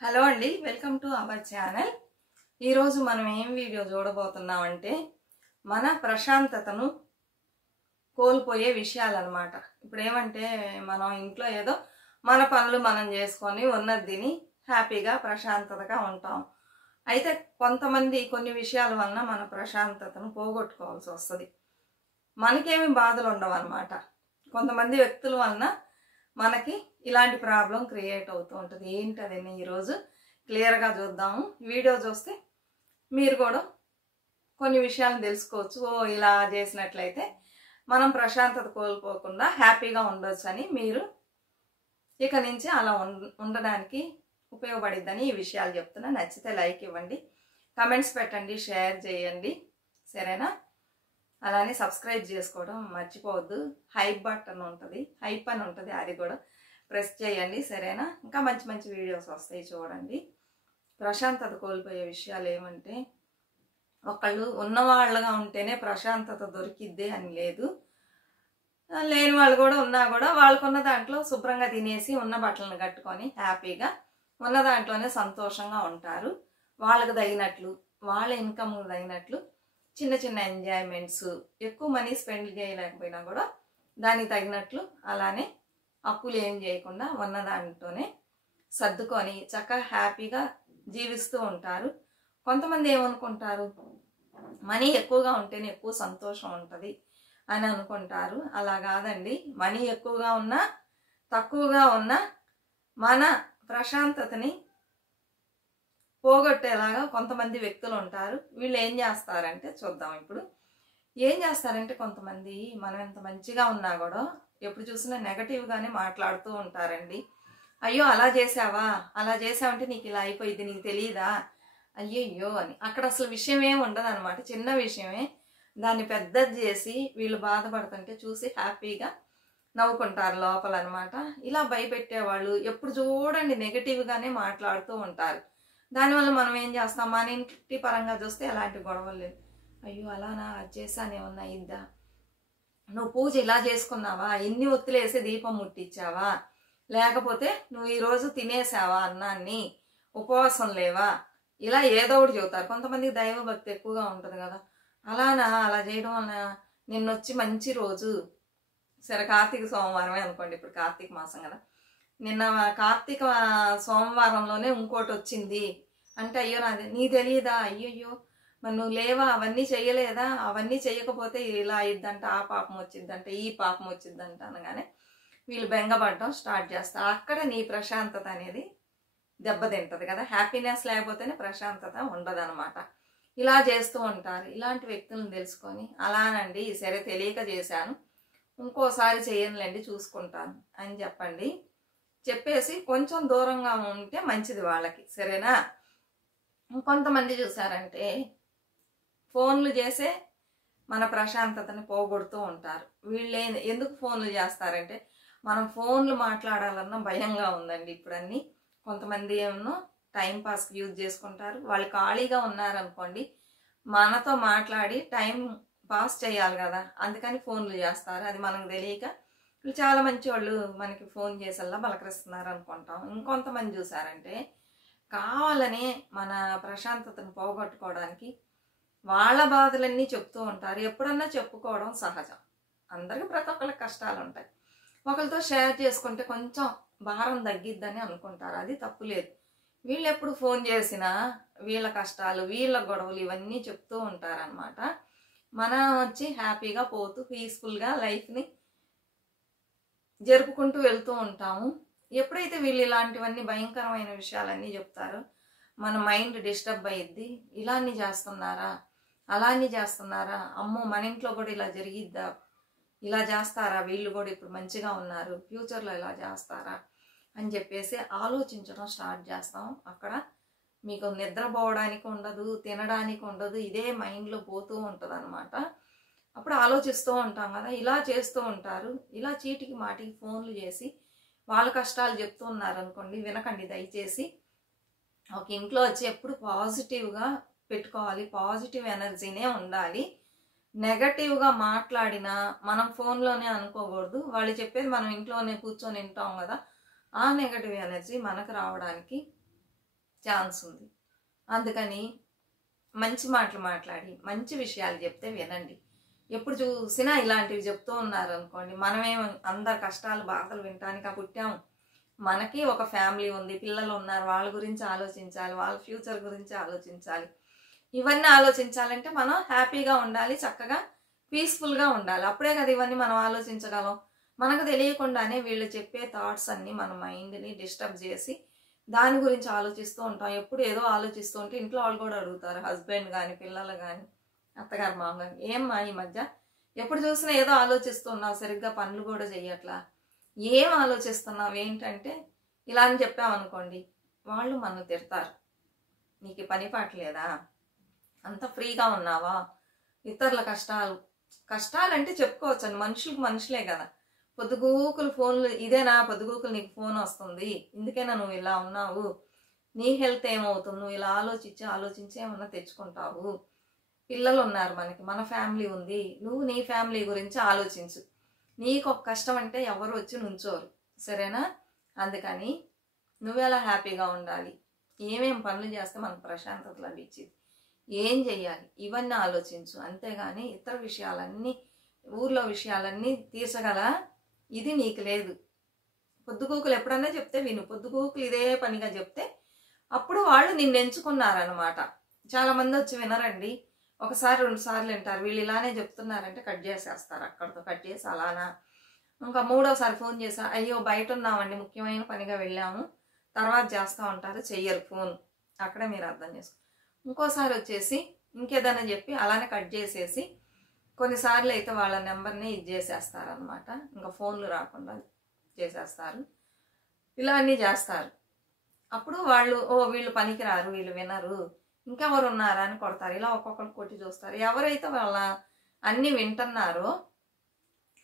Hello అండి, welcome to our channel. ఈరోజు మనం ఏం వీడియో చూడబోతున్నామంటే మన ప్రశాంతతను కోల్పోయే విషయాలన్నమాట. ఇప్పుడు ఏమంటే మనం ఇంట్లో ఏదో మన పనులు మనం చేసుకొని ఉన్నది తిని హ్యాపీగా ప్రశాంతతగా ఉంటాం. అయితే కొంతమంది కొన్ని విషయాల వలన మన ప్రశాంతతను పోగొట్టుకోవాల్సి వస్తుంది. మనకేమి బాధలు ఉండవు అన్నమాట. కొంతమంది వ్యక్తుల వలన మనకి ఇలాంటి ప్రాబ్లం క్రియేట్ అవుతూ ఉంటుంది. ఏంటది ఈరోజు క్లియర్గా చూద్దాము. వీడియో చూస్తే మీరు కూడా కొన్ని విషయాలను తెలుసుకోవచ్చు. ఇలా చేసినట్లయితే మనం ప్రశాంతత కోల్పోకుండా హ్యాపీగా ఉండొచ్చు అని మీరు ఇక నుంచి అలా ఉండడానికి ఉపయోగపడిద్దని ఈ విషయాలు చెప్తున్నా. నచ్చితే లైక్ ఇవ్వండి, కమెంట్స్ పెట్టండి, షేర్ చేయండి, సరేనా? అలానే సబ్స్క్రైబ్ చేసుకోవడం మర్చిపోవద్దు. హైప్ బటన్ ఉంటుంది, హైప్ అని ఉంటుంది, అది కూడా ప్రెస్ చేయండి, సరేనా? ఇంకా మంచి మంచి వీడియోస్ వస్తాయి చూడండి. ప్రశాంతత కోల్పోయే విషయాలు ఏమంటే, ఒకళ్ళు ఉన్నవాళ్ళగా ఉంటేనే ప్రశాంతత దొరికిద్దే అని లేదు. లేని వాళ్ళు కూడా ఉన్నా కూడా వాళ్ళకున్న దాంట్లో శుభ్రంగా తినేసి ఉన్న బట్టలను కట్టుకొని హ్యాపీగా ఉన్న దాంట్లోనే సంతోషంగా ఉంటారు. వాళ్ళకు తగినట్లు, వాళ్ళ ఇన్కమ్ తగినట్లు చిన్న చిన్న ఎంజాయ్మెంట్స్, ఎక్కువ మనీ స్పెండ్ చేయలేకపోయినా కూడా దానికి తగినట్లు అలానే అప్పులు ఏం చేయకుండా ఉన్న దాంట్లోనే సర్దుకొని చక్కగా హ్యాపీగా జీవిస్తూ ఉంటారు. కొంతమంది ఏమనుకుంటారు, మనీ ఎక్కువగా ఉంటేనే ఎక్కువ సంతోషం ఉంటుంది అని అనుకుంటారు. అలా కాదండి. మనీ ఎక్కువగా ఉన్నా తక్కువగా ఉన్నా మన ప్రశాంతతని పోగొట్టేలాగా కొంతమంది వ్యక్తులు ఉంటారు. వీళ్ళు ఏం చేస్తారంటే చూద్దాం. ఇప్పుడు ఏం చేస్తారంటే కొంతమంది మనం ఎంత మంచిగా ఉన్నా కూడా ఎప్పుడు చూసినా నెగటివ్గానే మాట్లాడుతూ ఉంటారండి. అయ్యో అలా చేసావా, అలా చేసావంటే నీకు ఇలా అయిపోయింది, నీకు తెలియదా, అయ్యయ్యో అని. అక్కడ అసలు విషయం ఏమి ఉండదు అనమాట. చిన్న విషయమే దాన్ని పెద్దది చేసి వీళ్ళు బాధపడుతుంటే చూసి హ్యాపీగా నవ్వుకుంటారు లోపల అనమాట. ఇలా భయపెట్టేవాళ్ళు ఎప్పుడు చూడండి నెగటివ్గానే మాట్లాడుతూ ఉంటారు. దానివల్ల మనం ఏం చేస్తాం, మన ఇంటి పరంగా చూస్తే ఎలాంటి గొడవలు లేదు. అయ్యో అలానా, అది చేశాను, ఏమన్నా అయిందా, నువ్వు పూజ ఇలా చేసుకున్నావా, ఎన్ని ఒత్తులేసి దీపం ముట్టించావా, లేకపోతే నువ్వు ఈరోజు తినేసావా అన్నాన్ని, ఉపవాసం లేవా, ఇలా ఏదో ఒకటి చెబుతారు. కొంతమందికి దైవభక్తి ఎక్కువగా ఉంటుంది కదా. అలానా, అలా చేయడం వల్ల నిన్నొచ్చి మంచి రోజు, సరే కార్తీక సోమవారమే అనుకోండి, ఇప్పుడు కార్తీక మాసం కదా, నిన్న కార్తీక సోమవారంలోనే ఇంకోటి వచ్చింది అంటే, అయ్యో నాది నీ తెలియదా, అయ్యయ్యో మరి నువ్వు లేవా, అవన్నీ చెయ్యలేదా, అవన్నీ చెయ్యకపోతే ఇలా అయిద్దంట, ఆ పాపం వచ్చిద్దంట, ఈ పాపం వచ్చిద్దంట అనగానే వీళ్ళు బెంగపడడం స్టార్ట్ చేస్తారు. అక్కడ నీ ప్రశాంతత అనేది దెబ్బతింటది కదా. హ్యాపీనెస్ లేకపోతేనే ప్రశాంతత ఉండదు అనమాట. ఇలా చేస్తూ ఉంటారు. ఇలాంటి వ్యక్తులను తెలుసుకొని అలానండి సరే తెలియక చేశాను, ఇంకోసారి చేయనులేండి చూసుకుంటాను అని చెప్పండి. చెప్పేసి కొంచెం దూరంగా ఉంటే మంచిది వాళ్ళకి, సరేనా? కొంతమంది చూసారంటే ఫోన్లు చేసే మన ప్రశాంతతని పోగొడుతూ ఉంటారు. వీళ్ళు ఎందుకు ఫోన్లు చేస్తారంటే, మనం ఫోన్లు మాట్లాడాలన్నా భయంగా ఉందండి ఇప్పుడు అన్నీ. కొంతమంది ఏమో టైంపాస్కి యూజ్ చేసుకుంటారు. వాళ్ళు ఖాళీగా ఉన్నారనుకోండి, మనతో మాట్లాడి టైం పాస్ చేయాలి కదా, అందుకని ఫోన్లు చేస్తారు. అది మనకు తెలియక చాలా మంచి వాళ్ళు మనకి ఫోన్ చేసేలా పలకరిస్తున్నారు అనుకుంటాం. ఇంకొంతమంది చూసారంటే కావాలనే మన ప్రశాంతతను పోగొట్టుకోవడానికి వాళ్ళ బాధలన్నీ చెప్తూ ఉంటారు. ఎప్పుడన్నా చెప్పుకోవడం సహజం, అందరికీ ప్రతి ఒక్కరికి కష్టాలు ఉంటాయి. ఒకరితో షేర్ చేసుకుంటే కొంచెం భారం తగ్గిద్దని అనుకుంటారు, అది తప్పు లేదు. వీళ్ళు ఎప్పుడు ఫోన్ చేసినా వీళ్ళ కష్టాలు, వీళ్ళ గొడవలు ఇవన్నీ చెప్తూ ఉంటారనమాట. మనం వచ్చి హ్యాపీగా పోతూ పీస్ఫుల్గా లైఫ్ని జరుపుకుంటూ వెళ్తూ ఉంటాము. ఎప్పుడైతే వీళ్ళు ఇలాంటివన్నీ భయంకరమైన విషయాలన్నీ చెప్తారో మన మైండ్ డిస్టర్బ్ అయ్యిద్ది. ఇలా అన్నీ చేస్తున్నారా, అలా అన్నీ చేస్తున్నారా, అమ్మో మన ఇంట్లో కూడా ఇలా జరిగిద్దా, ఇలా చేస్తారా, వీళ్ళు కూడా ఇప్పుడు మంచిగా ఉన్నారు, ఫ్యూచర్లో ఇలా చేస్తారా అని చెప్పేసి ఆలోచించడం స్టార్ట్ చేస్తాం. అక్కడ మీకు నిద్రపోవడానికి ఉండదు, తినడానికి ఉండదు, ఇదే మైండ్లో పోతూ ఉంటుంది అనమాట. అప్పుడు ఆలోచిస్తూ ఉంటాం కదా. ఇలా చేస్తూ ఉంటారు. ఇలా చీటికి మాటికి ఫోన్లు చేసి వాళ్ళ కష్టాలు చెప్తూ ఉన్నారనుకోండి, వినకండి దయచేసి. ఒక ఇంట్లో వచ్చి ఎప్పుడు పాజిటివ్గా పెట్టుకోవాలి, పాజిటివ్ ఎనర్జీనే ఉండాలి. నెగటివ్గా మాట్లాడినా మనం ఫోన్లోనే అనుకోకూడదు. వాళ్ళు చెప్పేది మనం ఇంట్లోనే కూర్చొని వింటాం కదా, ఆ నెగటివ్ ఎనర్జీ మనకు రావడానికి ఛాన్స్ ఉంది. అందుకని మంచి మాటలు మాట్లాడి మంచి విషయాలు చెప్తే వినండి. ఎప్పుడు చూసినా ఇలాంటివి చెప్తూ ఉన్నారు అనుకోండి, మనమేం అందరి కష్టాలు బాధలు వినటానికి పుట్టాము. మనకి ఒక ఫ్యామిలీ ఉంది, పిల్లలు ఉన్నారు, వాళ్ళ గురించి ఆలోచించాలి, వాళ్ళ ఫ్యూచర్ గురించి ఆలోచించాలి. ఇవన్నీ ఆలోచించాలంటే మనం హ్యాపీగా ఉండాలి, చక్కగా పీస్ఫుల్గా ఉండాలి. అప్పుడే కదా ఇవన్నీ మనం ఆలోచించగలం. మనకు తెలియకుండానే వీళ్ళు చెప్పే థాట్స్ అన్నీ మన మైండ్ని డిస్టర్బ్ చేసి దాని గురించి ఆలోచిస్తూ ఉంటాం. ఎప్పుడు ఏదో ఆలోచిస్తూ ఉంటే ఇంట్లో వాళ్ళు కూడా అడుగుతారు, హస్బెండ్ కానీ పిల్లలు కానీ అత్తగారు మామ కానీ, ఏమ్మా ఈ మధ్య ఎప్పుడు చూసినా ఏదో ఆలోచిస్తున్నావు, సరిగ్గా పనులు కూడా చెయ్యట్లా, ఏం ఆలోచిస్తున్నావు ఏంటంటే ఇలా అని చెప్పామనుకోండి, వాళ్ళు మనల్ని తిడతారు. నీకు పని పాట లేదా, అంత ఫ్రీగా ఉన్నావా, ఇతరుల కష్టాలంటే చెప్పుకోవచ్చండి, మనుషులకు మనుషులే కదా. పొద్దుగూకులు ఫోన్లు, ఇదేనా పొద్దుగూకులు నీకు ఫోన్ వస్తుంది, ఇందుకేనా నువ్వు ఇలా ఉన్నావు, నీ హెల్త్ ఏమవుతుంది, నువ్వు ఇలా ఆలోచించి ఏమన్నా తెచ్చుకుంటావు, పిల్లలు ఉన్నారు మనకి, మన ఫ్యామిలీ ఉంది, నువ్వు నీ ఫ్యామిలీ గురించి ఆలోచించు, నీకు ఒక కష్టం అంటే ఎవరు వచ్చి నుంచోరు, సరేనా? అందుకని నువ్వెలా హ్యాపీగా ఉండాలి, ఏమేం పనులు చేస్తే మనకు ప్రశాంతత లభించింది, ఏం చెయ్యాలి, ఇవన్నీ ఆలోచించు. అంతేగాని ఇతర విషయాలన్నీ, ఊర్లో విషయాలన్నీ తీర్చగల ఇది నీకు లేదు. పొద్దుగూకులు ఎప్పుడన్నా చెప్తే విను, పొద్దుగూకులు ఇదే పనిగా చెప్తే అప్పుడు వాళ్ళు నిన్ను ఎంచుకున్నారనమాట. చాలామంది వచ్చి వినరండి, ఒకసారి 2 సార్లు వింటారు, వీళ్ళు ఇలానే చెప్తున్నారంటే కట్ చేసేస్తారు, అక్కడితో కట్ చేసి అలానా. ఇంకా 3వసారి ఫోన్ చేసా, అయ్యో బయట ఉన్నామండి, ముఖ్యమైన పనిగా వెళ్ళాము, తర్వాత చేస్తూ ఉంటారు, చెయ్యరు ఫోన్, అక్కడే మీరు అర్థం చేసుకో. ఇంకోసారి వచ్చేసి ఇంకేదైనా చెప్పి అలానే కట్ చేసేసి, కొన్నిసార్లు అయితే వాళ్ళ నెంబర్ని ఇది చేసేస్తారనమాట, ఇంకా ఫోన్లు రాకుండా చేసేస్తారు, ఇలా అన్నీ చేస్తారు. అప్పుడు వాళ్ళు వీళ్ళు పనికి రారు, వీళ్ళు వినరు, ఇంకెవరు ఉన్నారా అని కొడతారు. ఇలా ఒక్కొక్కరు కొట్టి చూస్తారు. ఎవరైతే వాళ్ళ అన్నీ వింటున్నారో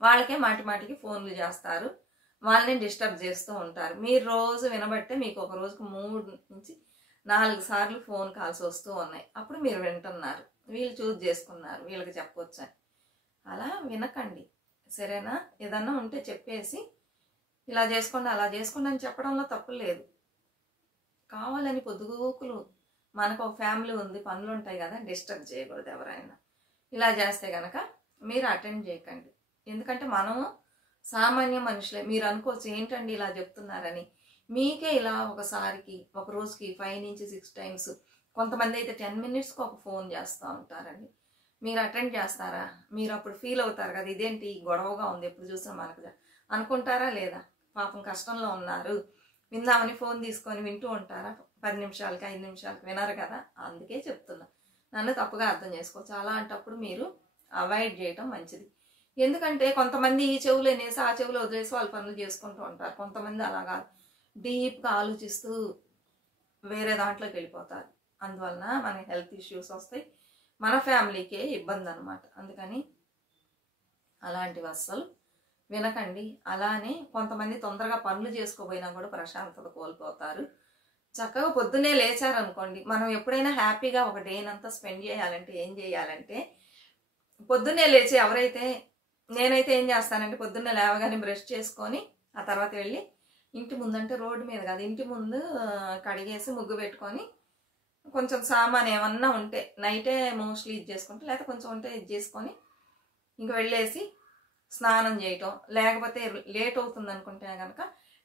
వాళ్ళకే మాటికి ఫోన్లు చేస్తారు, వాళ్ళని డిస్టర్బ్ చేస్తూ ఉంటారు. మీరు రోజు వినబట్టే మీకు ఒక రోజుకు 3 నుంచి 4 సార్లు ఫోన్ కాల్స్ వస్తూ ఉన్నాయి. అప్పుడు మీరు వింటున్నారు, వీళ్ళు చూజ్ చేసుకున్నారు, వీళ్ళకి చెప్పొచ్చని. అలా వినకండి, సరేనా? ఏదన్నా ఉంటే చెప్పేసి ఇలా చేసుకోండి అలా చేసుకోండి అని చెప్పడంలో తప్పు లేదు. కావాలని పొద్దుగూకులు మనకు ఒక ఫ్యామిలీ ఉంది, పనులు ఉంటాయి కదా, డిస్టర్బ్ చేయకూడదు ఎవరైనా. ఇలా చేస్తే కనుక మీరు అటెండ్ చేయకండి. ఎందుకంటే మనము సామాన్య మనుషులే. మీరు అనుకోవచ్చు ఏంటండి ఇలా చెప్తున్నారని. మీకే ఇలా ఒక రోజుకి 5 నుంచి 6 టైమ్స్, కొంతమంది అయితే 10 మినిట్స్కి ఒక ఫోన్ చేస్తూ ఉంటారండి. మీరు అటెండ్ చేస్తారా? మీరు అప్పుడు ఫీల్ అవుతారు కదా, ఇదేంటి గొడవగా ఉంది, ఎప్పుడు చూసినా మనకు అనుకుంటారా లేదా? పాపం కష్టంలో ఉన్నారు, విందామని ఫోన్ తీసుకొని వింటూ ఉంటారా? 10 నిమిషాలకి 5 నిమిషాలకి వినరు కదా. అందుకే చెప్తున్నా, నన్ను తప్పుగా అర్థం చేసుకోవచ్చు. అలాంటప్పుడు మీరు అవాయిడ్ చేయటం మంచిది. ఎందుకంటే కొంతమంది ఈ చెవులు అనేసి ఆ చెవులు వదిలేసి వాళ్ళ పనులు చేసుకుంటూ ఉంటారు. కొంతమంది అలాగా డీప్గా ఆలోచిస్తూ వేరే దాంట్లోకి వెళ్ళిపోతారు. అందువలన మనకి హెల్త్ ఇష్యూస్ వస్తాయి, మన ఫ్యామిలీకే ఇబ్బంది అనమాట. అందుకని అలాంటివి అస్సలు వినకండి. అలానే కొంతమంది తొందరగా పనులు చేసుకోపోయినా కూడా ప్రశాంతత కోల్పోతారు. చక్కగా పొద్దున్నే లేచారనుకోండి, మనం ఎప్పుడైనా హ్యాపీగా ఒక డేనంతా స్పెండ్ చేయాలంటే ఏం చేయాలంటే, పొద్దున్నే లేచి నేనైతే ఏం చేస్తానంటే, పొద్దున్నే లేవగానే బ్రష్ చేసుకొని ఆ తర్వాత వెళ్ళి ఇంటి ముందు, అంటే రోడ్డు మీద కాదు, ఇంటి ముందు కడిగేసి ముగ్గు పెట్టుకొని కొంచెం సామాన్ ఏమన్నా ఉంటే నైటే మోస్ట్లీ ఇది చేసుకుంటే, లేకపోతే కొంచెం ఉంటే ఇది చేసుకొని ఇంక వెళ్ళేసి స్నానం చేయటం. లేకపోతే లేట్ అవుతుంది అనుకుంటే కనుక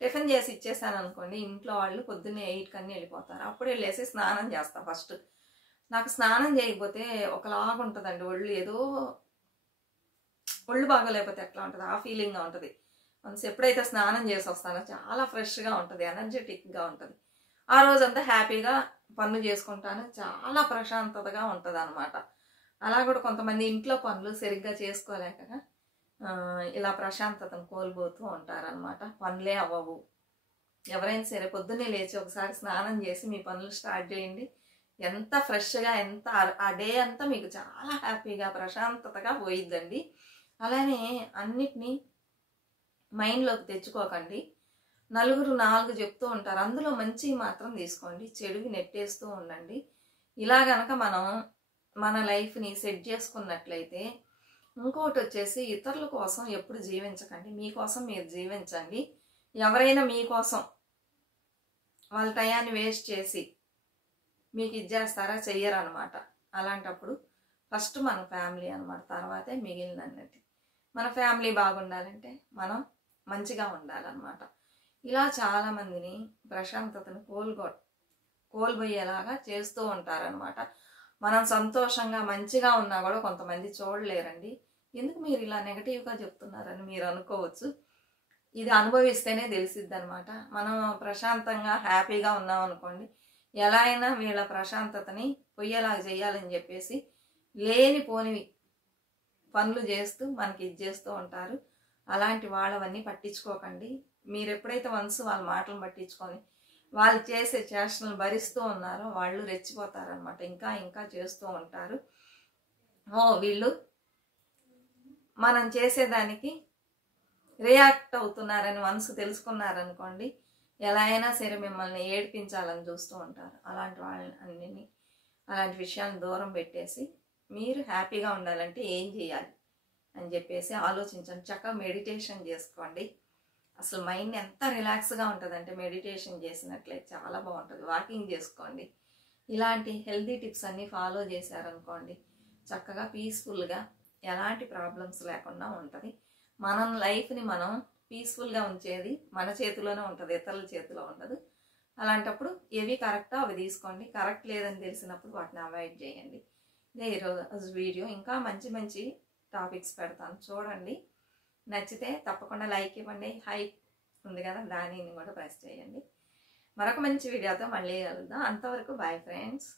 టిఫిన్ చేసి ఇచ్చేసాను అనుకోండి, ఇంట్లో వాళ్ళు పొద్దున్నే 8 కన్నీ వెళ్ళిపోతారు. అప్పుడు వెళ్ళేసి స్నానం చేస్తాను ఫస్ట్. నాకు స్నానం చేయకపోతే ఒకలాగా ఉంటుందండి ఒళ్ళు, ఒళ్ళు బాగోలేకపోతే ఎట్లా ఉంటుంది ఆ ఫీలింగ్గా ఉంటుంది. మనసు ఎప్పుడైతే స్నానం చేసి వస్తానో చాలా ఫ్రెష్గా ఉంటుంది, ఎనర్జెటిక్గా ఉంటుంది. ఆ రోజంతా హ్యాపీగా పనులు చేసుకుంటాను, చాలా ప్రశాంతతగా ఉంటుంది అనమాట. అలా కూడా కొంతమంది ఇంట్లో పనులు సరిగ్గా చేసుకోలేక ఇలా ప్రశాంతతను కోల్పోతూ ఉంటారనమాట. పనులే అవ్వవు. ఎవరైనా సరే పొద్దున్నే లేచి ఒకసారి స్నానం చేసి మీ పనులు స్టార్ట్ చేయండి. ఎంత ఫ్రెష్గా, ఆ డే అంతా మీకు చాలా హ్యాపీగా ప్రశాంతతగా పోయిద్దండి. అలానే అన్నిటినీ మైండ్లోకి తెచ్చుకోకండి. నలుగురు 4 చెప్తూ ఉంటారు, అందులో మంచి మాత్రం తీసుకోండి, చెడువి నెట్టేస్తూ ఉండండి. ఇలా గనక మనం మన లైఫ్ని సెట్ చేసుకున్నట్లయితే, ఇంకోటి వచ్చేసి ఇతరుల కోసం ఎప్పుడు జీవించకండి, మీకోసం మీరు జీవించండి. ఎవరైనా మీకోసం వాళ్ళ టయాన్ని వేస్ట్ చేసి మీకు ఇచ్చేస్తారా, చెయ్యరు అనమాట. అలాంటప్పుడు ఫస్ట్ మన ఫ్యామిలీ అనమాట, తర్వాతే మిగిలినన్నది. మన ఫ్యామిలీ బాగుండాలంటే మనం మంచిగా ఉండాలన్నమాట. ఇలా చాలామందిని ప్రశాంతతను కోల్పోయేలాగా చేస్తూ ఉంటారనమాట. మనం సంతోషంగా మంచిగా ఉన్నా కూడా కొంతమంది చూడలేరండి. ఎందుకు మీరు ఇలా నెగటివ్గా చెప్తున్నారని మీరు అనుకోవచ్చు. ఇది అనుభవిస్తేనే తెలిసిద్ది అనమాట. మనం ప్రశాంతంగా హ్యాపీగా ఉన్నాం అనుకోండి, ఎలా అయినా వీళ్ళ ప్రశాంతతని పొయ్యేలాగా చేయాలని చెప్పేసి లేనిపోనివి పనులు చేస్తూ మనకి ఇది చేస్తూ ఉంటారు. అలాంటి వాళ్ళవన్నీ పట్టించుకోకండి. మీరు ఎప్పుడైతే వన్స్ వాళ్ళ మాటలు పట్టించుకొని వాళ్ళు చేసే చేష్టలను భరిస్తూ ఉన్నారో వాళ్ళు రెచ్చిపోతారనమాట. ఇంకా ఇంకా చేస్తూ ఉంటారు. వీళ్ళు మనం చేసేదానికి రియాక్ట్ అవుతున్నారని మనసు తెలుసుకున్నారనుకోండి, ఎలా అయినా సరే మిమ్మల్ని ఏడిపించాలని చూస్తూ ఉంటారు. అలాంటి వాళ్ళని అలాంటి విషయాలను దూరం పెట్టేసి మీరు హ్యాపీగా ఉండాలంటే ఏం చేయాలి అని చెప్పేసి ఆలోచించండి. చక్కగా మెడిటేషన్ చేసుకోండి. అసలు మైండ్ ఎంత రిలాక్స్గా ఉంటుందంటే మెడిటేషన్ చేసినట్లయితే చాలా బాగుంటుంది. వాకింగ్ చేసుకోండి. ఇలాంటి హెల్తీ టిప్స్ అన్నీ ఫాలో చేశారనుకోండి, చక్కగా పీస్ఫుల్గా ఎలాంటి ప్రాబ్లమ్స్ లేకుండా ఉంటుంది. మనం లైఫ్ని మనం పీస్ఫుల్గా ఉంచేది మన చేతిలోనే ఉంటుంది, ఇతరుల చేతిలో ఉండదు. అలాంటప్పుడు ఏవి కరెక్టో అవి తీసుకోండి. కరెక్ట్ లేదని తెలిసినప్పుడు వాటిని అవాయిడ్ చేయండి. ఇదే ఈరోజు వీడియో. ఇంకా మంచి మంచి టాపిక్స్ పెడతాను, చూడండి. నచ్చితే తప్పకుండా లైక్ ఇవ్వండి. హైప్ ఉంది కదా, దానిని కూడా ప్రెస్ చేయండి. మరొక మంచి వీడియోతో మళ్ళీ కలుద్దాం. అంతవరకు బాయ్ ఫ్రెండ్స్.